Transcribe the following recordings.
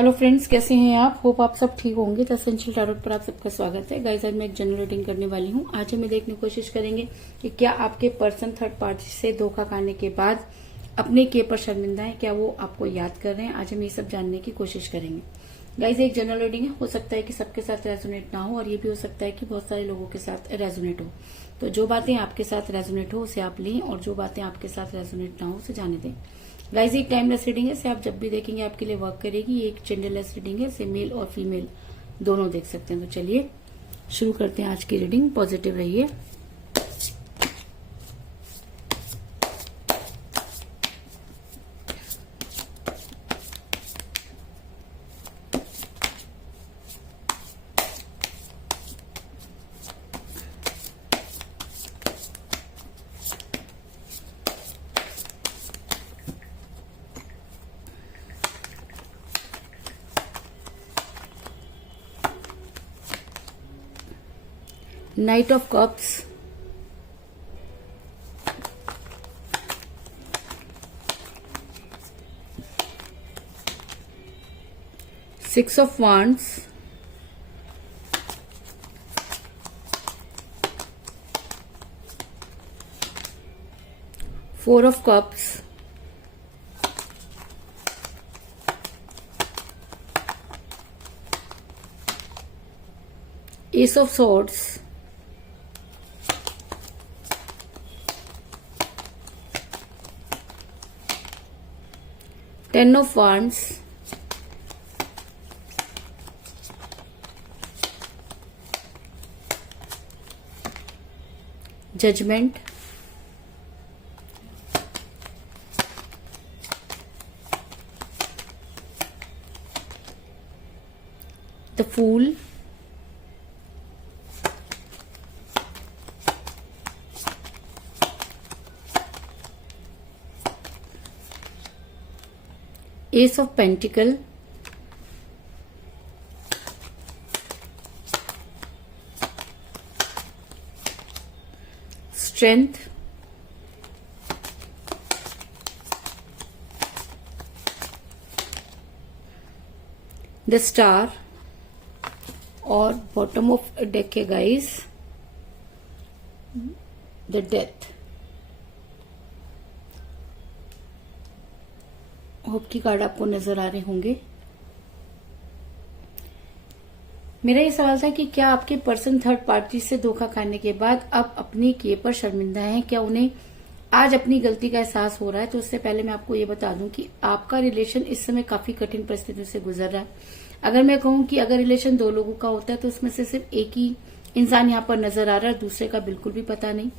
Hello friends, कैसे हैं आप? होप आप सब ठीक होंगे। द एसेंशियल टैरोट पर आप सबका स्वागत है। गाइस, आज मैं एक जनरल रीडिंग करने वाली हूँ। आज हम देखने की कोशिश करेंगे कि क्या आपके पर्सन थर्ड पार्टी से धोखा खाने के बाद अपने किए पर शर्मिंदा है, क्या वो आपको याद कर रहे हैं। आज हम ये सब जानने की कोशिश करेंगे। गाइस, एक जनरल रीडिंग है, हो सकता है कि सबके साथ रेजोनेट ना हो और ये भी हो सकता है कि बहुत सारे लोगों के साथ रेजोनेट हो। तो जो बातें आपके साथ रेजोनेट हो उसे आप लें और जो बातें आपके साथ रेजोनेट ना हो उसे जाने दें। गाइस, एक टाइमलेस रीडिंग है, इसे आप जब भी देखेंगे आपके लिए वर्क करेगी। ये एक जेंडरलेस रीडिंग है, इसे मेल और फीमेल दोनों देख सकते हैं। तो चलिए शुरू करते हैं आज की रीडिंग। पॉजिटिव रहिए। Knight of Cups, Six of Wands, Four of Cups, Ace of Swords, Ten of Wands, Judgment, the Fool, Ace of Pentacle, Strength, the Star और बॉटम ऑफ डेक है गाइस द डेथ। होप की card आपको नजर आ रहे होंगे। मेरा ये सवाल था कि क्या आपके पर्सन थर्ड पार्टी से धोखा खाने के बाद अब अपने किए पर शर्मिंदा हैं, क्या उन्हें आज अपनी गलती का एहसास हो रहा है। तो उससे पहले मैं आपको ये बता दूं कि आपका रिलेशन इस समय काफी कठिन परिस्थितियों से गुजर रहा है। अगर मैं कहूं कि अगर रिलेशन दो लोगों का होता है तो उसमें से सिर्फ एक ही इंसान यहाँ पर नजर आ रहा है, दूसरे का बिल्कुल भी पता नहीं।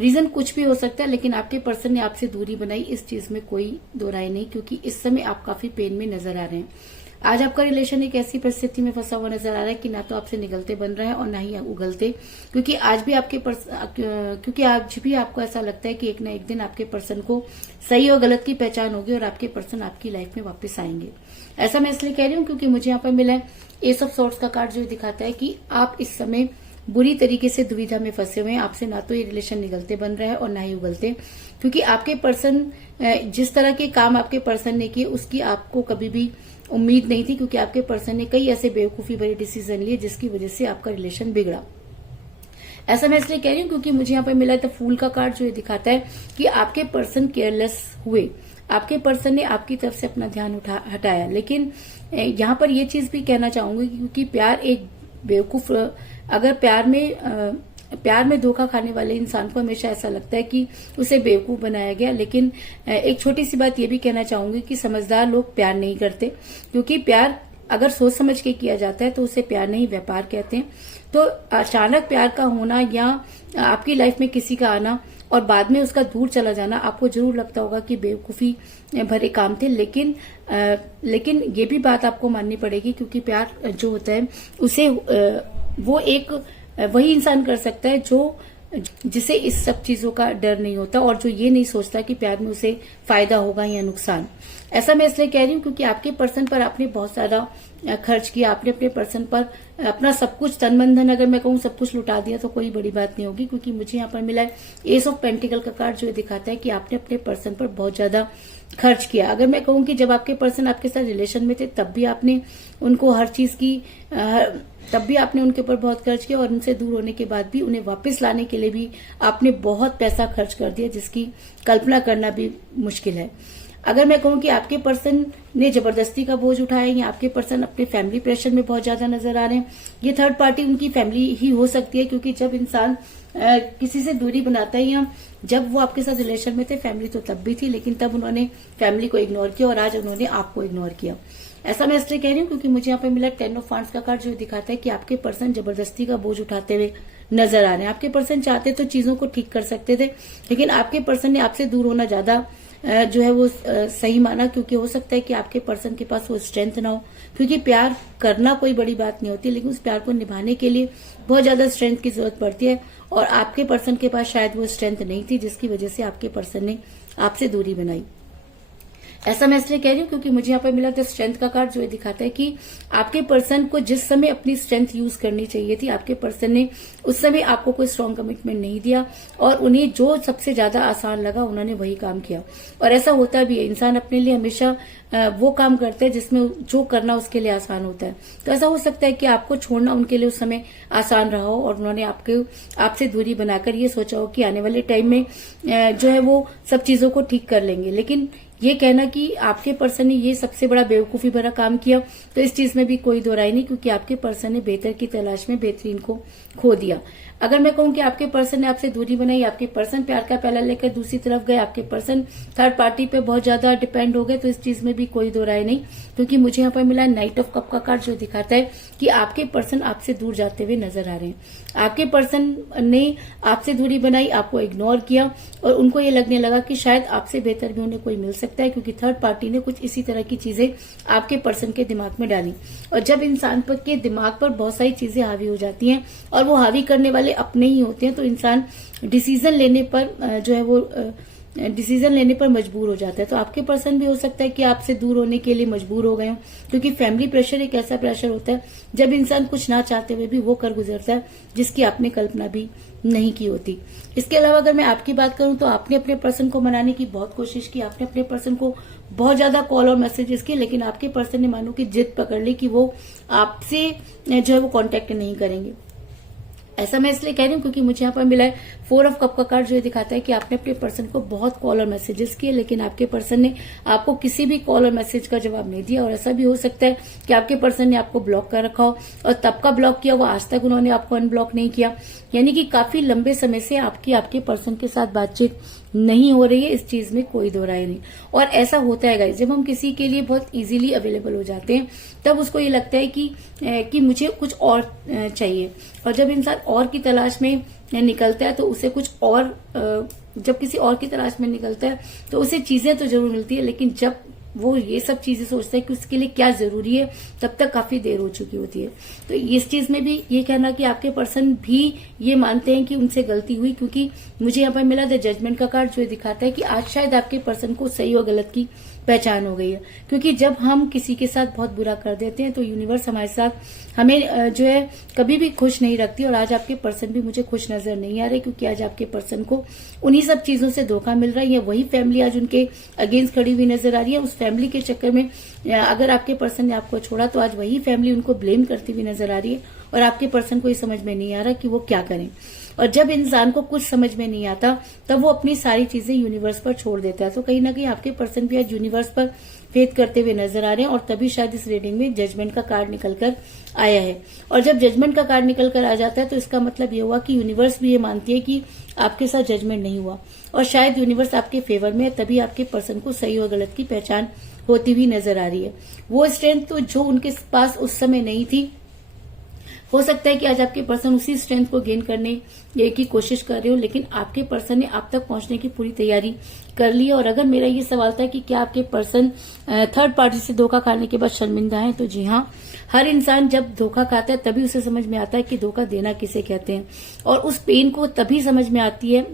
रीजन कुछ भी हो सकता है, लेकिन आपके पर्सन ने आपसे दूरी बनाई, इस चीज में कोई दो राय नहीं, क्योंकि इस समय आप काफी पेन में नजर आ रहे हैं। आज आपका रिलेशन एक ऐसी परिस्थिति में फंसा हुआ नजर आ रहा है कि ना तो आपसे निकलते बन रहा है और ना ही उगलते, क्योंकि आज भी आपको ऐसा लगता है कि एक ना एक दिन आपके पर्सन को सही और गलत की पहचान होगी और आपके पर्सन आपकी लाइफ में वापस आएंगे। ऐसा मैं इसलिए कह रही हूँ क्योंकि मुझे यहाँ पर मिला है एस ऑफ सॉर्ड्स का कार्ड, जो दिखाता है कि आप इस समय बुरी तरीके से दुविधा में फंसे हुए हैं। आपसे ना तो ये रिलेशन निकलते बन रहा है और ना ही उगलते, क्योंकि आपके पर्सन जिस तरह के काम आपके पर्सन ने किए उसकी आपको कभी भी उम्मीद नहीं थी, क्योंकि आपके पर्सन ने कई ऐसे बेवकूफी भरे डिसीजन लिए जिसकी वजह से आपका रिलेशन बिगड़ा। ऐसा मैं इसलिए कह रही हूँ क्योंकि मुझे यहाँ पर मिला था फूल का कार्ड, जो ये दिखाता है कि आपके पर्सन केयरलेस हुए, आपके पर्सन ने आपकी तरफ से अपना ध्यान हटाया। लेकिन यहाँ पर ये चीज भी कहना चाहूंगी क्योंकि प्यार एक बेवकूफ, अगर प्यार में धोखा खाने वाले इंसान को हमेशा ऐसा लगता है कि उसे बेवकूफ बनाया गया। लेकिन एक छोटी सी बात ये भी कहना चाहूंगी कि समझदार लोग प्यार नहीं करते, क्योंकि प्यार अगर सोच समझ के किया जाता है तो उसे प्यार नहीं व्यापार कहते हैं। तो अचानक प्यार का होना या आपकी लाइफ में किसी का आना और बाद में उसका दूर चला जाना आपको जरूर लगता होगा कि बेवकूफी भरे काम थे, लेकिन ये भी बात आपको माननी पड़ेगी, क्योंकि प्यार जो होता है उसे वो एक वही इंसान कर सकता है जिसे इस सब चीजों का डर नहीं होता और जो ये नहीं सोचता कि प्यार में उसे फायदा होगा या नुकसान। ऐसा मैं इसलिए कह रही हूँ क्योंकि आपके पर्सन पर आपने बहुत सारा खर्च किया, आपने अपने पर्सन पर अपना सब कुछ तन मन धन, अगर मैं कहूँ सब कुछ लुटा दिया तो कोई बड़ी बात नहीं होगी, क्योंकि मुझे यहाँ पर मिला है एस ऑफ पेंटिकल का कार्ड जो दिखाता है कि आपने अपने पर्सन पर बहुत ज्यादा खर्च किया। अगर मैं कहूँ कि जब आपके पर्सन आपके साथ रिलेशन में थे तब भी आपने उनको हर चीज की तब भी आपने उनके ऊपर बहुत खर्च किया, और उनसे दूर होने के बाद भी उन्हें वापस लाने के लिए भी आपने बहुत पैसा खर्च कर दिया, जिसकी कल्पना करना भी मुश्किल है। अगर मैं कहूँ कि आपके पर्सन ने जबरदस्ती का बोझ उठाया या आपके पर्सन अपने फैमिली प्रेशर में बहुत ज्यादा नजर आ रहे हैं, ये थर्ड पार्टी उनकी फैमिली ही हो सकती है, क्योंकि जब इंसान किसी से दूरी बनाता है या जब वो आपके साथ रिलेशन में थे फैमिली तो तब भी थी, लेकिन तब उन्होंने फैमिली को इग्नोर किया और आज उन्होंने आपको इग्नोर किया। ऐसा मैं इसलिए कह रही हूँ क्योंकि मुझे यहाँ पे मिला 10 ऑफ वांड्स का कार्ड जो दिखाता है कि आपके पर्सन जबरदस्ती का बोझ उठाते हुए नजर आ रहे हैं। आपके पर्सन चाहते तो चीजों को ठीक कर सकते थे, लेकिन आपके पर्सन ने आपसे दूर होना ज्यादा जो है वो सही माना, क्योंकि हो सकता है कि आपके पर्सन के पास वो स्ट्रेंथ ना हो, क्योंकि प्यार करना कोई बड़ी बात नहीं होती, लेकिन उस प्यार को निभाने के लिए बहुत ज्यादा स्ट्रेंथ की जरूरत पड़ती है, और आपके पर्सन के पास शायद वो स्ट्रेंथ नहीं थी, जिसकी वजह से आपके पर्सन ने आपसे दूरी बनाई। ऐसा मैं इसलिए कह रही हूँ क्योंकि मुझे यहाँ पर मिला था स्ट्रेंथ का कार्ड जो दिखाता है कि आपके पर्सन को जिस समय अपनी स्ट्रेंथ यूज करनी चाहिए थी, आपके पर्सन ने उस समय आपको कोई स्ट्रांग कमिटमेंट नहीं दिया, और उन्हें जो सबसे ज्यादा आसान लगा उन्होंने वही काम किया। और ऐसा होता भी है, इंसान अपने लिए हमेशा वो काम करते हैं जिसमें जो करना उसके लिए आसान होता है। तो ऐसा हो सकता है कि आपको छोड़ना उनके लिए उस समय आसान रहा हो, और उन्होंने आपसे दूरी बनाकर ये सोचा हो कि आने वाले टाइम में जो है वो सब चीजों को ठीक कर लेंगे। लेकिन ये कहना कि आपके पर्सन ने ये सबसे बड़ा बेवकूफी भरा काम किया, तो इस चीज में भी कोई दो राय नहीं, क्योंकि आपके पर्सन ने बेहतर की तलाश में बेहतरीन को खो दिया। अगर मैं कहूँ कि आपके पर्सन ने आपसे दूरी बनाई, आपके पर्सन प्यार का प्याला लेकर दूसरी तरफ गए, आपके पर्सन थर्ड पार्टी पे बहुत ज्यादा डिपेंड हो गए, तो इस चीज में भी कोई दो राय नहीं, क्योंकि मुझे यहाँ पर मिला नाइट ऑफ कप का कार्ड जो दिखाता है कि आपके पर्सन आपसे दूर जाते हुए नजर आ रहे हैं। आपके पर्सन ने आपसे दूरी बनाई, आपको इग्नोर किया, और उनको ये लगने लगा कि शायद आपसे बेहतर भी उन्हें कोई मिल सकता है, क्योंकि थर्ड पार्टी ने कुछ इसी तरह की चीजें आपके पर्सन के दिमाग में डाली। और जब इंसान के दिमाग पर बहुत सारी चीजें हावी हो जाती हैं और वो हावी करने वाले अपने ही होते हैं, तो इंसान डिसीजन लेने पर जो है वो डिसीजन लेने पर मजबूर हो जाता है। तो आपके पर्सन भी हो सकता है कि आपसे दूर होने के लिए मजबूर हो गए हो, क्योंकि फैमिली प्रेशर एक ऐसा प्रेशर होता है जब इंसान कुछ ना चाहते हुए भी वो कर गुजरता है जिसकी आपने कल्पना भी नहीं की होती। इसके अलावा अगर मैं आपकी बात करूं तो आपने अपने पर्सन को मनाने की बहुत कोशिश की, आपने अपने पर्सन को बहुत ज्यादा कॉल और मैसेजेस किए, लेकिन आपके पर्सन ने मानो कि जिद पकड़ ली कि वो आपसे जो है वो कांटेक्ट नहीं करेंगे। ऐसा मैं इसलिए कह रही हूँ क्योंकि मुझे यहाँ पर मिला है 4 ऑफ कप का कार्ड जो दिखाता है कि आपने अपने पर्सन को बहुत कॉल और मैसेजेस किए, लेकिन आपके पर्सन ने आपको किसी भी कॉल और मैसेज का जवाब नहीं दिया। और ऐसा भी हो सकता है कि आपके पर्सन ने आपको ब्लॉक कर रखा हो, और तब का ब्लॉक किया वो आज तक उन्होंने आपको अनब्लॉक नहीं किया, यानी कि काफी लंबे समय से आपके पर्सन के साथ बातचीत नहीं हो रही है। इस चीज में कोई दो राय नहीं। और ऐसा होता है गाइस, जब हम किसी के लिए बहुत इजीली अवेलेबल हो जाते हैं तब उसको ये लगता है कि मुझे कुछ और चाहिए, और जब इंसान और की तलाश में निकलता है तो उसे कुछ और जब किसी और की तलाश में निकलता है तो उसे चीजें तो जरूर मिलती है, लेकिन जब वो ये सब चीजें सोचता है कि उसके लिए क्या जरूरी है तब तक काफी देर हो चुकी होती है। तो इस चीज में भी ये कहना कि आपके पर्सन भी ये मानते हैं कि उनसे गलती हुई, क्योंकि मुझे यहाँ पर मिला द जजमेंट का कार्ड जो दिखाता है कि आज शायद आपके पर्सन को सही और गलत की पहचान हो गई है। क्योंकि जब हम किसी के साथ बहुत बुरा कर देते हैं तो यूनिवर्स हमारे साथ हमें जो है कभी भी खुश नहीं रखती, और आज आपके पर्सन भी मुझे खुश नजर नहीं आ रहे, क्योंकि आज आपके पर्सन को उन्हीं सब चीजों से धोखा मिल रहा है, या वही फैमिली आज उनके अगेंस्ट खड़ी हुई नजर आ रही है। उस फैमिली के चक्कर में अगर आपके पर्सन ने आपको छोड़ा तो आज वही फैमिली उनको ब्लेम करती हुई नजर आ रही है, और आपके पर्सन को ये समझ में नहीं आ रहा कि वो क्या करें। और जब इंसान को कुछ समझ में नहीं आता तब वो अपनी सारी चीजें यूनिवर्स पर छोड़ देता है। तो कहीं ना कहीं आपके पर्सन भी आज यूनिवर्स पर फेथ करते हुए नजर आ रहे हैं, और तभी शायद इस रीडिंग में जजमेंट का कार्ड निकल कर आया है। और जब जजमेंट का कार्ड निकल कर आ जाता है तो इसका मतलब ये हुआ कि यूनिवर्स भी ये मानती है कि आपके साथ जजमेंट नहीं हुआ, और शायद यूनिवर्स आपके फेवर में है, तभी आपके पर्सन को सही और गलत की पहचान होती हुई नजर आ रही है। वो स्ट्रेंथ तो जो उनके पास उस समय नहीं थी हो सकता है कि आज आपके पर्सन उसी स्ट्रेंथ को गेन करने की कोशिश कर रहे हो, लेकिन आपके पर्सन ने आप तक पहुंचने की पूरी तैयारी कर ली है। और अगर मेरा ये सवाल था कि क्या आपके पर्सन थर्ड पार्टी से धोखा खाने के बाद शर्मिंदा है, तो जी हाँ, हर इंसान जब धोखा खाता है तभी उसे समझ में आता है कि धोखा देना किसे कहते हैं, और उस पेन को तभी समझ में आती है,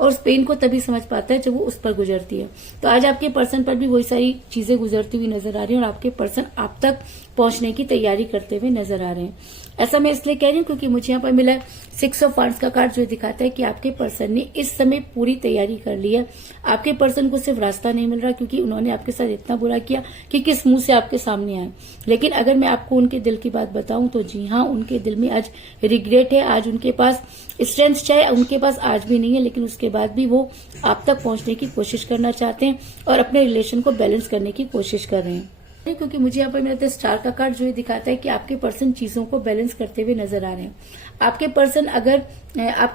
उस पेन को तभी समझ पाता है जब वो उस पर गुजरती है। तो आज आपके पर्सन पर भी वही सारी चीजें गुजरती हुई नजर आ रही हैं और आपके पर्सन आप तक पहुंचने की तैयारी करते हुए नजर आ रहे हैं। ऐसा मैं इसलिए कह रही हूँ क्योंकि मुझे यहाँ पर मिला है 6 ऑफ वांड्स का कार्ड, जो दिखाता है कि आपके पर्सन ने इस समय पूरी तैयारी कर ली है। आपके पर्सन को सिर्फ रास्ता नहीं मिल रहा क्योंकि उन्होंने आपके साथ इतना बुरा किया कि किस मुंह से आपके सामने आए। लेकिन अगर मैं आपको उनके दिल की बात बताऊं तो जी हाँ, उनके दिल में आज रिग्रेट है। आज उनके पास स्ट्रेंथ चाहे उनके पास आज भी नहीं है, लेकिन उसके बाद भी वो आप तक पहुंचने की कोशिश करना चाहते हैं और अपने रिलेशन को बैलेंस करने की कोशिश कर रहे हैं। क्योंकि मुझे यहाँ पर मेरा स्टार का कार्ड जो दिखाता है कि आपके पर्सन चीजों को बैलेंस करते हुए नजर आ रहे हैं। आपके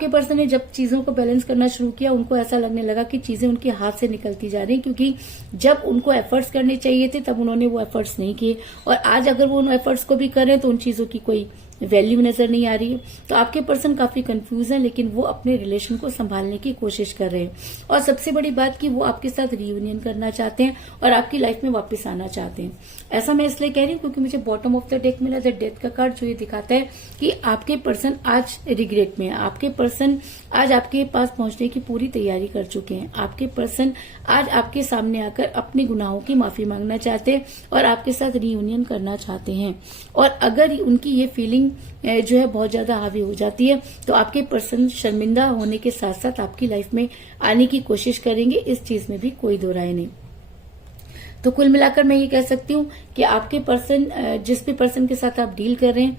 पर्सन ने जब चीजों को बैलेंस करना शुरू किया, उनको ऐसा लगने लगा कि चीजें उनके हाथ से निकलती जा रही हैं, क्योंकि जब उनको एफर्ट्स करने चाहिए थे तब उन्होंने वो एफर्ट्स नहीं किए, और आज अगर वो उन एफर्ट्स को भी कर रहे हैं तो उन चीजों की कोई वैल्यू नजर नहीं आ रही है। तो आपके पर्सन काफी कंफ्यूज है, लेकिन वो अपने रिलेशन को संभालने की कोशिश कर रहे हैं। और सबसे बड़ी बात कि वो आपके साथ रियूनियन करना चाहते हैं और आपकी लाइफ में वापस आना चाहते हैं। ऐसा मैं इसलिए कह रही हूँ क्योंकि मुझे बॉटम ऑफ द डेक मिला द डेथ का कार्ड, जो ये दिखाता है कि आपके पर्सन आज रिग्रेट में है। आपके पर्सन आज आपके पास पहुंचने की पूरी तैयारी कर चुके हैं। आपके पर्सन आज आपके सामने आकर अपने गुनाहों की माफी मांगना चाहते हैं और आपके साथ रियूनियन करना चाहते हैं। और अगर उनकी ये फीलिंग जो है बहुत ज्यादा हावी हो जाती है तो आपके पर्सन शर्मिंदा होने के साथ साथ आपकी लाइफ में आने की कोशिश करेंगे, इस चीज में भी कोई दो राय नहीं। तो कुल मिलाकर मैं ये कह सकती हूँ कि आपके पर्सन, जिस भी पर्सन के साथ आप डील कर रहे हैं,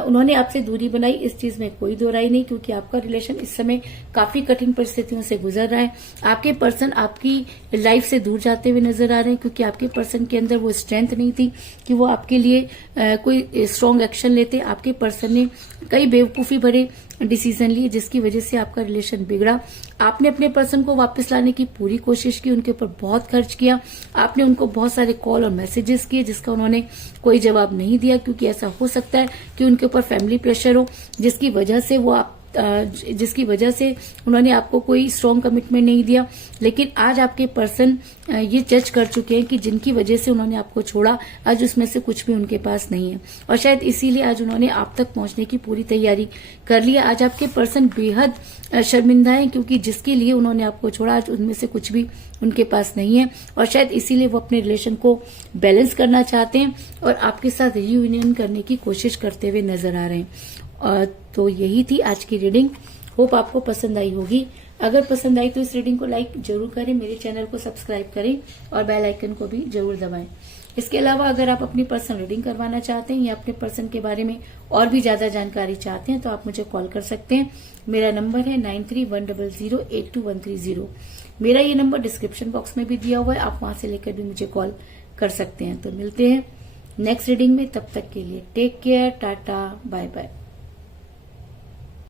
उन्होंने आपसे दूरी बनाई, इस चीज में कोई दो राय नहीं, क्योंकि आपका रिलेशन इस समय काफी कठिन परिस्थितियों से गुजर रहा है। आपके पर्सन आपकी लाइफ से दूर जाते हुए नजर आ रहे हैं क्योंकि आपके पर्सन के अंदर वो स्ट्रेंथ नहीं थी कि वो आपके लिए कोई स्ट्रांग एक्शन लेते। आपके पर्सन ने कई बेवकूफी भरे डिसीजन लिए जिसकी वजह से आपका रिलेशन बिगड़ा। आपने अपने पर्सन को वापस लाने की पूरी कोशिश की, उनके ऊपर बहुत खर्च किया, आपने उनको बहुत सारे कॉल और मैसेजेस किए जिसका उन्होंने कोई जवाब नहीं दिया, क्योंकि ऐसा हो सकता है कि उनके ऊपर फैमिली प्रेशर हो जिसकी वजह से उन्होंने आपको कोई स्ट्रॉन्ग कमिटमेंट नहीं दिया। लेकिन आज आपके पर्सन ये जज कर चुके हैं कि जिनकी वजह से उन्होंने आपको छोड़ा, आज उसमें से कुछ भी उनके पास नहीं है, और शायद इसीलिए आज उन्होंने आप तक पहुंचने की पूरी तैयारी कर ली है। आज आपके पर्सन बेहद शर्मिंदा है क्योंकि जिसके लिए उन्होंने आपको छोड़ा, आज उनमें से कुछ भी उनके पास नहीं है, और शायद इसीलिए वो अपने रिलेशन को बैलेंस करना चाहते हैं और आपके साथ रियूनियन करने की कोशिश करते हुए नजर आ रहे हैं। तो यही थी आज की रीडिंग। होप आपको पसंद आई होगी। अगर पसंद आई तो इस रीडिंग को लाइक जरूर करें, मेरे चैनल को सब्सक्राइब करें और बेल आइकन को भी जरूर दबाएं। इसके अलावा अगर आप अपनी पर्सनल रीडिंग करवाना चाहते हैं या अपने पर्सन के बारे में और भी ज्यादा जानकारी चाहते हैं तो आप मुझे कॉल कर सकते हैं। मेरा नंबर है 9310082130। मेरा ये नंबर डिस्क्रिप्शन बॉक्स में भी दिया हुआ है, आप वहां से लेकर भी मुझे कॉल कर सकते हैं। तो मिलते हैं नेक्स्ट रीडिंग में, तब तक के लिए टेक केयर, टाटा, बाय बाय।